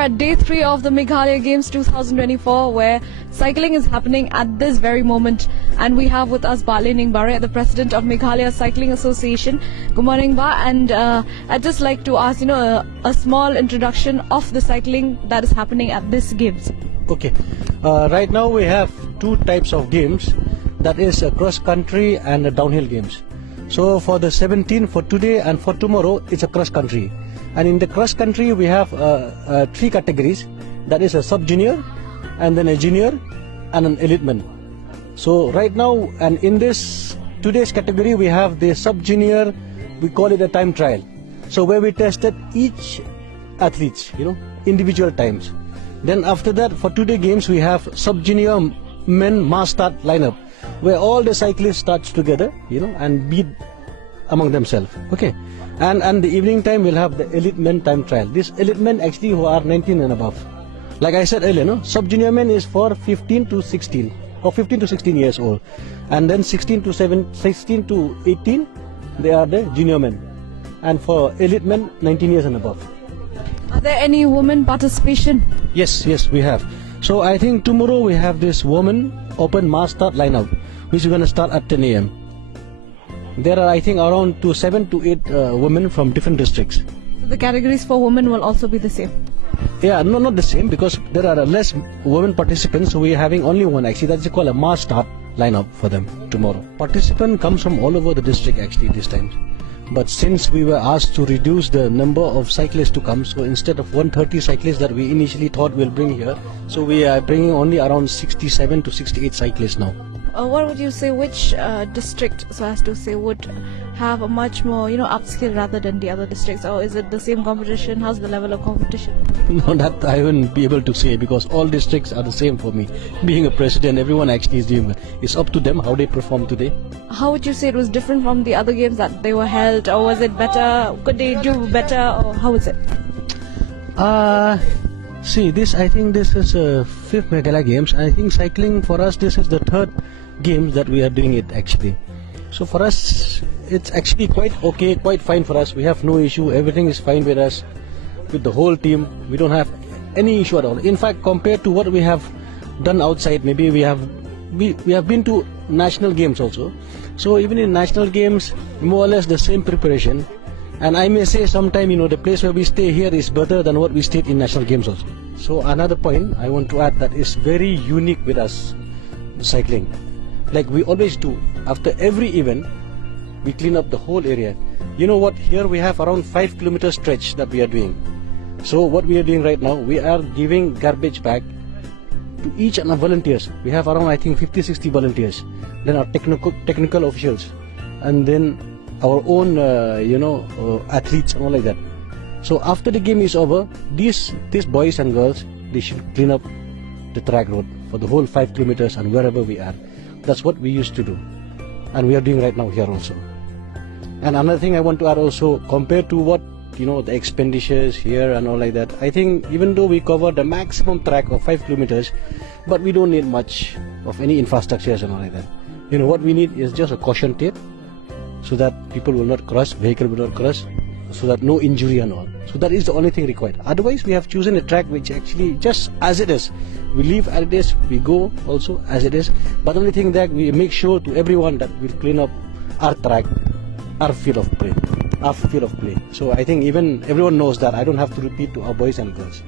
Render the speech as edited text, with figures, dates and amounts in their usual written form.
are at day 3 of the Meghalaya Games 2024, where cycling is happening at this very moment. And we have with us Ba Ning Bare, the president of Meghalaya Cycling Association. Good morning, Ba. And I'd just like to ask, a small introduction of the cycling that is happening at this games. Okay. Right now we have two types of games. That is a cross country and a downhill games. So for the 17, for today and for tomorrow, it's a cross country. And in the cross country, we have three categories. That is a sub-junior, and then a junior, and an elite man. So right now, and in this today's category, we have the sub-junior. We call it a time trial. So where we tested each athletes, individual times. Then after that, for today games, we have sub-junior men mass start lineup, where all the cyclists starts together, and beat among themselves. Okay. And the evening time we'll have the elite men time trial. These elite men actually who are 19 and above. Like I said earlier, sub-junior men is for 15 to 16 or 15 to 16 years old. And then 16 to 18, they are the junior men. And for elite men, 19 years and above. Are there any women participation? Yes, we have. So I think tomorrow we have this women open mass start lineup, which is going to start at 10 a.m. There are, I think, around 7 to 8 women from different districts. The categories for women will also be the same? Yeah, no, not the same, because there are less women participants, so we are having only one actually. That's called a mass start lineup for them tomorrow. Participant comes from all over the district actually this time. But since we were asked to reduce the number of cyclists to come, so instead of 130 cyclists that we initially thought we'll bring here, so we are bringing only around 67 to 68 cyclists now. What would you say, which district, so as to say, would have a much more, upskill rather than the other districts? Or is it the same competition? How's the level of competition? No, that I wouldn't be able to say, because all districts are the same for me. Being a president, everyone actually is doing it. It's up to them how they perform today. How would you say it was different from the other games that they were held? Or was it better? Could they do better? Or how is it? See, I think this is 5th Meghalaya Games. I think cycling for us, this is the 3rd games that we are doing it actually. So for us, it's actually quite okay, quite fine for us. We have no issue. Everything is fine with us, with the whole team. We don't have any issue at all. In fact, compared to what we have done outside, maybe we have been to national games also. So even in national games, more or less the same preparation. And I may say sometime, the place where we stay here is better than what we stayed in national games also. So another point I want to add that is very unique with us, cycling. Like we always do, after every event, we clean up the whole area. You know what, here we have around 5 kilometer stretch that we are doing. So what we are doing right now, we are giving garbage bag to each and our volunteers. We have around, I think, 50-60 volunteers. Then our technical officials. And then our own, athletes and all like that. So after the game is over, these boys and girls, they should clean up the track road for the whole 5 kilometers and wherever we are. That's what we used to do, and we are doing right now here also. And another thing I want to add also, compared to what, the expenditures here and all like that, I think even though we cover the maximum track of 5 kilometers, but we don't need much of any infrastructures and all like that. What we need is just a caution tape, so that people will not cross, vehicle will not cross, so that no injury and all. So that is the only thing required. Otherwise, we have chosen a track which actually just as it is. We leave as it is, we go also as it is. But only thing that we make sure to everyone that we'll clean up our track, our field of play. So I think even everyone knows that. I don't have to repeat to our boys and girls.